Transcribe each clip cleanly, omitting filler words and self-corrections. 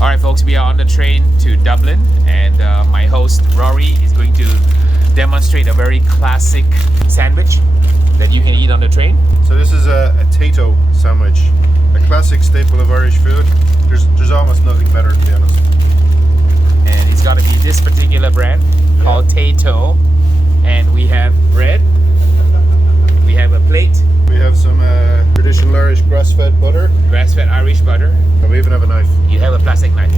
Alright folks, we are on the train to Dublin, and my host Ruairi is going to demonstrate a very classic sandwich that you can eat on the train. So this is a tato sandwich, a classic staple of Irish food. There's almost nothing better, to be honest. And it's got to be this particular brand called Tato. And we have bread, we have a plate, we have some traditional Irish grass-fed butter, grass-fed Irish butter, and we even have a knife. You have a plastic knife.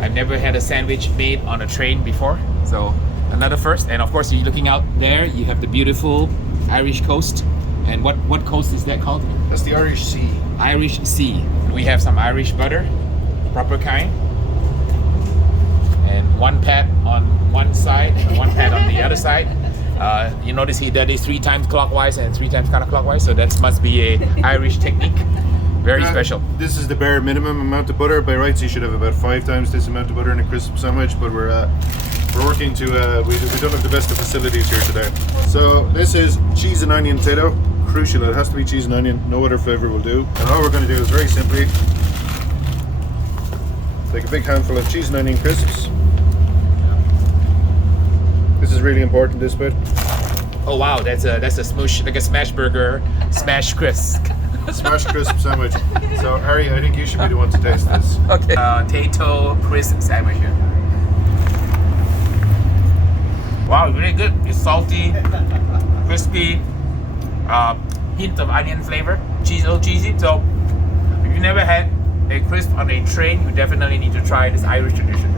I've never had a sandwich made on a train before, so another first. And of course, you're looking out there, you have the beautiful Irish coast. And what coast is that called? That's the Irish Sea. Irish Sea. We have some Irish butter, proper kind, and one pat on one side and one pat on the other side. You notice he did it 3 times clockwise and 3 times counterclockwise, so that must be a Irish technique. Very special. This is the bare minimum amount of butter. By rights, you should have about 5 times this amount of butter in a crisp sandwich, but we're working to we don't have the best of facilities here today. So this is cheese and onion tato. Crucial, it has to be cheese and onion, no other flavor will do. And all we're going to do is very simply take a big handful of cheese and onion crisps. This is really important, this bit. Oh wow, that's a smoosh, like a smash burger, smash crisp. Smash crisp sandwich. So Harry, I think you should be the one to taste this. Okay. Tato crisp sandwich here. Wow, really good. It's salty, crispy. Hint of onion flavor, cheese, a little cheesy. So if you never had a crisp on a train, you definitely need to try this Irish tradition.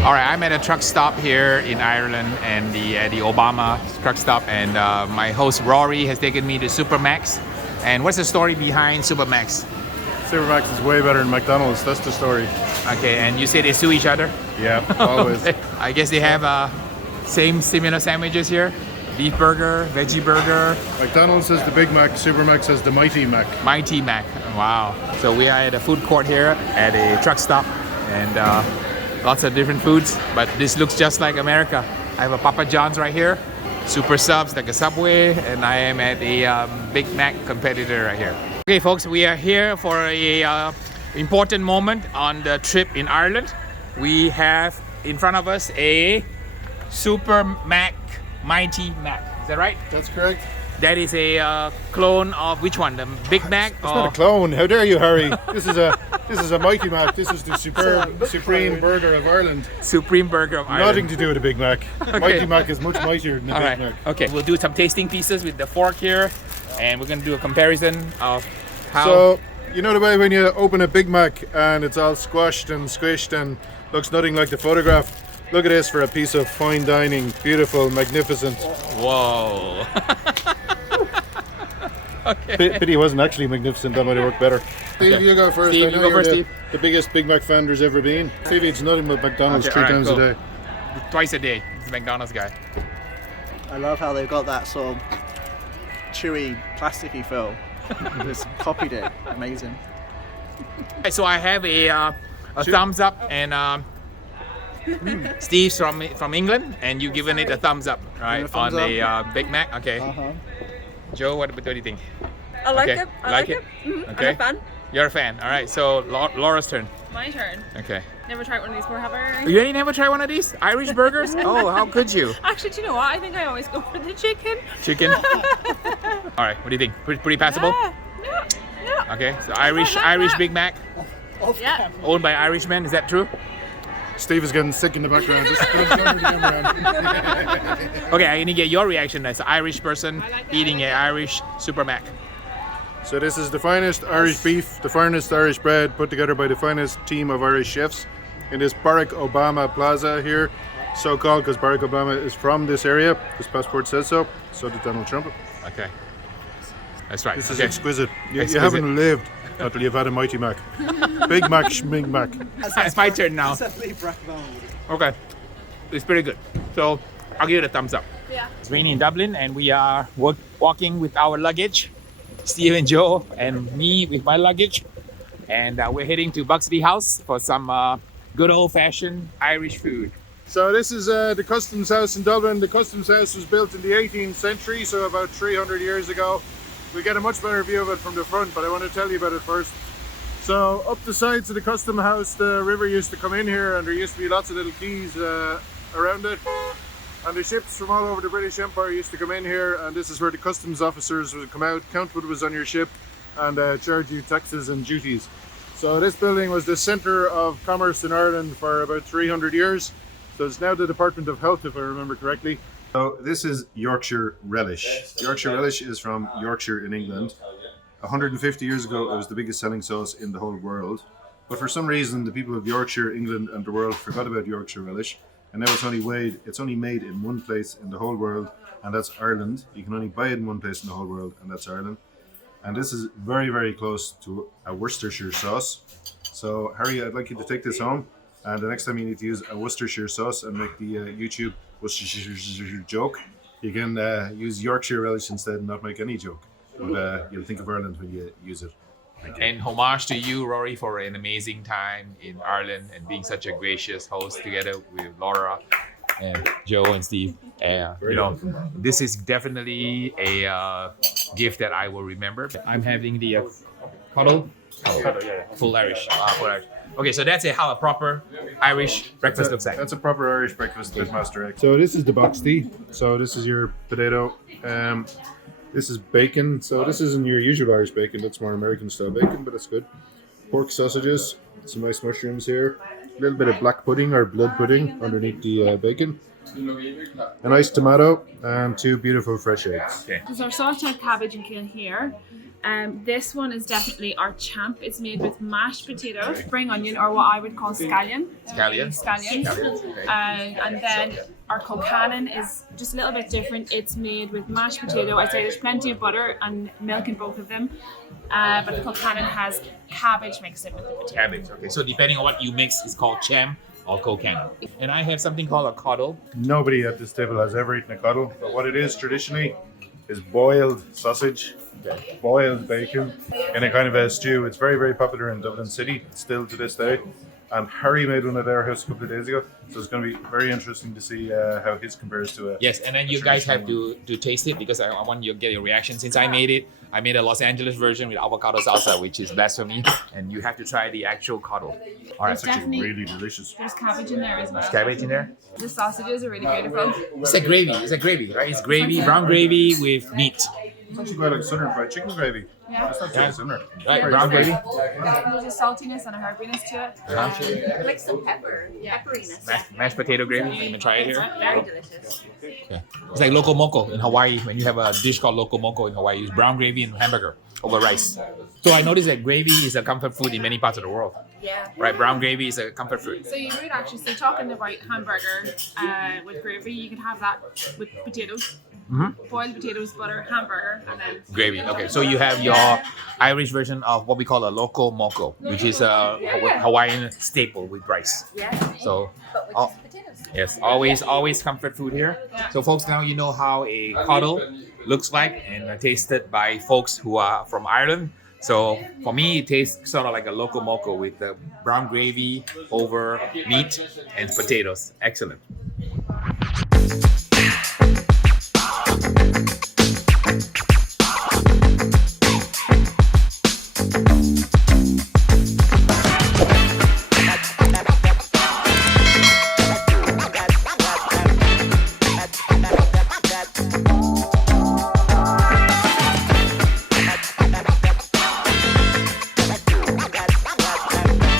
Alright, I'm at a truck stop here in Ireland, and the Obama truck stop, and my host Ruairi has taken me to Supermax. And what's the story behind Supermax? Supermax is way better than McDonald's, that's the story. Okay, and you say they sue each other? Yeah, always. I guess they have similar sandwiches here. Beef burger, veggie burger. McDonald's has the Big Mac, Supermax has the Mighty Mac. Mighty Mac, wow. So we are at a food court here at a truck stop, and lots of different foods, but this looks just like America. I have a Papa John's right here. Super subs like a Subway, and I am at a Big Mac competitor right here. Okay folks, we are here for a important moment on the trip in Ireland. We have in front of us a Super Mac Mighty Mac. Is that right? That's correct. That is a clone of which one? The Big Mac? It's not a clone. How dare you, Harry? This is a Mighty Mac. This is the supreme burger of Ireland. Supreme burger of Ireland. Nothing to do with a Big Mac. Okay. Mighty Mac is much mightier than a Big Mac. Okay, we'll do some tasting pieces with the fork here, and we're going to do a comparison of how... So, you know the way when you open a Big Mac and it's all squashed and squished and looks nothing like the photograph? Look at this for a piece of fine dining, beautiful, magnificent. Whoa. Okay. Pity it wasn't actually magnificent, that might have worked better. Steve, Okay. you go first. Steve, I know you go you're first, Steve. the biggest Big Mac fan there's ever been. Steve eats nothing but McDonald's 3 times a day. Twice a day. He's a McDonald's guy. I love how they've got that sort of chewy, plasticky feel. Just copied it. Amazing. So I have a thumbs up, and Steve's from England, and you've given it a thumbs up, right? On the Big Mac. Okay. Joe, what do you think? I like Okay. it. I like it. Okay. I'm a fan. You're a fan. All right. So Laura's turn. My turn. Okay. Never tried one of these before, have I? You ain't never tried one of these Irish burgers? Oh, how could you? Actually, do you know what? I think I always go for the chicken. Chicken. All right. What do you think? Pretty passable. Yeah. Okay. So Irish Big Mac, Yeah. owned by Irishmen. Is that true? Steve is getting sick in the background. Just put his camera around. Okay. I'm gonna get your reaction as an Irish person eating an Irish Super Mac. So this is the finest Irish beef, the finest Irish bread, put together by the finest team of Irish chefs in this Barack Obama Plaza here, so called because Barack Obama is from this area. His passport says so. So did Donald Trump. Okay. That's right. This is Okay. exquisite. You Exquisite. haven't lived until you've had a Mighty Mac. Big Mac, Schmig Mac. It's my turn now. Okay. It's pretty good. So I'll give it a thumbs up. Yeah. It's raining in Dublin, and we are walking with our luggage. Steve and Joe and me with my luggage. And we're heading to Buxley House for some good old-fashioned Irish food. So this is the Customs House in Dublin. The Customs House was built in the 18th century, so about 300 years ago. We get a much better view of it from the front, but I want to tell you about it first. So up the sides of the Customs House, the river used to come in here, and there used to be lots of little quays around it. And the ships from all over the British Empire used to come in here, and this is where the customs officers would come out, count what was on your ship, and charge you taxes and duties. So this building was the centre of commerce in Ireland for about 300 years. So it's now the Department of Health, if I remember correctly. So this is Yorkshire relish. Yorkshire relish is from Yorkshire in England. 150 years ago, it was the biggest selling sauce in the whole world. But for some reason, the people of Yorkshire, England and the world forgot about Yorkshire relish. And now it's only made in one place in the whole world, and that's Ireland. You can only buy it in one place in the whole world, and that's Ireland. And this is very, very close to a Worcestershire sauce. So Harry, I'd like you to take this home, and the next time you need to use a Worcestershire sauce and make the YouTube Worcestershire joke, you can use Yorkshire relish instead and not make any joke. But you'll think of Ireland when you use it. And homage to you, Rory, for an amazing time in Ireland and being such a gracious host together with Laura and Joe and Steve. This is definitely a gift that I will remember. I'm having the cuddle. Full Irish. Full Irish. Okay, so that's how a proper Irish breakfast looks like. That's a proper Irish breakfast, Pitmaster. So this is the box tea. So this is your potato. This is bacon. So this isn't your usual Irish bacon. That's more American style bacon, but it's good. Pork sausages. Some nice mushrooms here. A little bit of black pudding or blood pudding underneath the bacon. A nice tomato and 2 beautiful fresh eggs. Okay. This is our sauteed cabbage and kale here. This one is definitely our champ. It's made with mashed potatoes, spring onion, or what I would call scallion. Scallion. Okay. And then our colcannon is just a little bit different. It's made with mashed potato. I'd say there's plenty of butter and milk in both of them. But the colcannon has cabbage mixed in with the potato. Cabbage. Okay. So depending on what you mix, it's called cham or colcannon. And I have something called a coddle. Nobody at this table has ever eaten a coddle, but what it is traditionally is boiled sausage, boiled bacon in a kind of a stew. It's very, very popular in Dublin City, still to this day. And Harry made one at our house a couple of days ago, so it's going to be very interesting to see how his compares to a Yes, and then you guys have to taste it because I want you to get your reaction. Since I made it, I made a Los Angeles version with avocado salsa, which is blasphemy, and you have to try the actual coddle. All right, It's actually really delicious. There's cabbage in there as well. cabbage in there. The sausages are really beautiful. It's a gravy, right? It's gravy, brown gravy with meat. It's actually quite like Southern fried chicken gravy. Yeah. That's not too similar. Right, brown gravy. There's a saltiness and a herbiness to it. Like some pepper, pepperiness. Mashed potato gravy. You can try it here. Very delicious. Yeah. It's like loco moco in Hawaii. When you have a dish called loco moco in Hawaii, it's brown gravy and hamburger over rice. So I noticed that gravy is a comfort food in many parts of the world. Yeah. Right, brown gravy is a comfort food. So you would actually, so talking about hamburger with gravy, you can have that with potatoes. Boiled potatoes, butter, hamburger, and then Gravy. Okay, so you have your Irish version of what we call a loco moco, which is a Hawaiian staple with rice. Yeah. So, But with oh, just potatoes. yes, always comfort food here. So, folks, now you know how a coddle looks like and tasted by folks who are from Ireland. So, for me, it tastes sort of like a loco moco with the brown gravy over meat and potatoes. Excellent.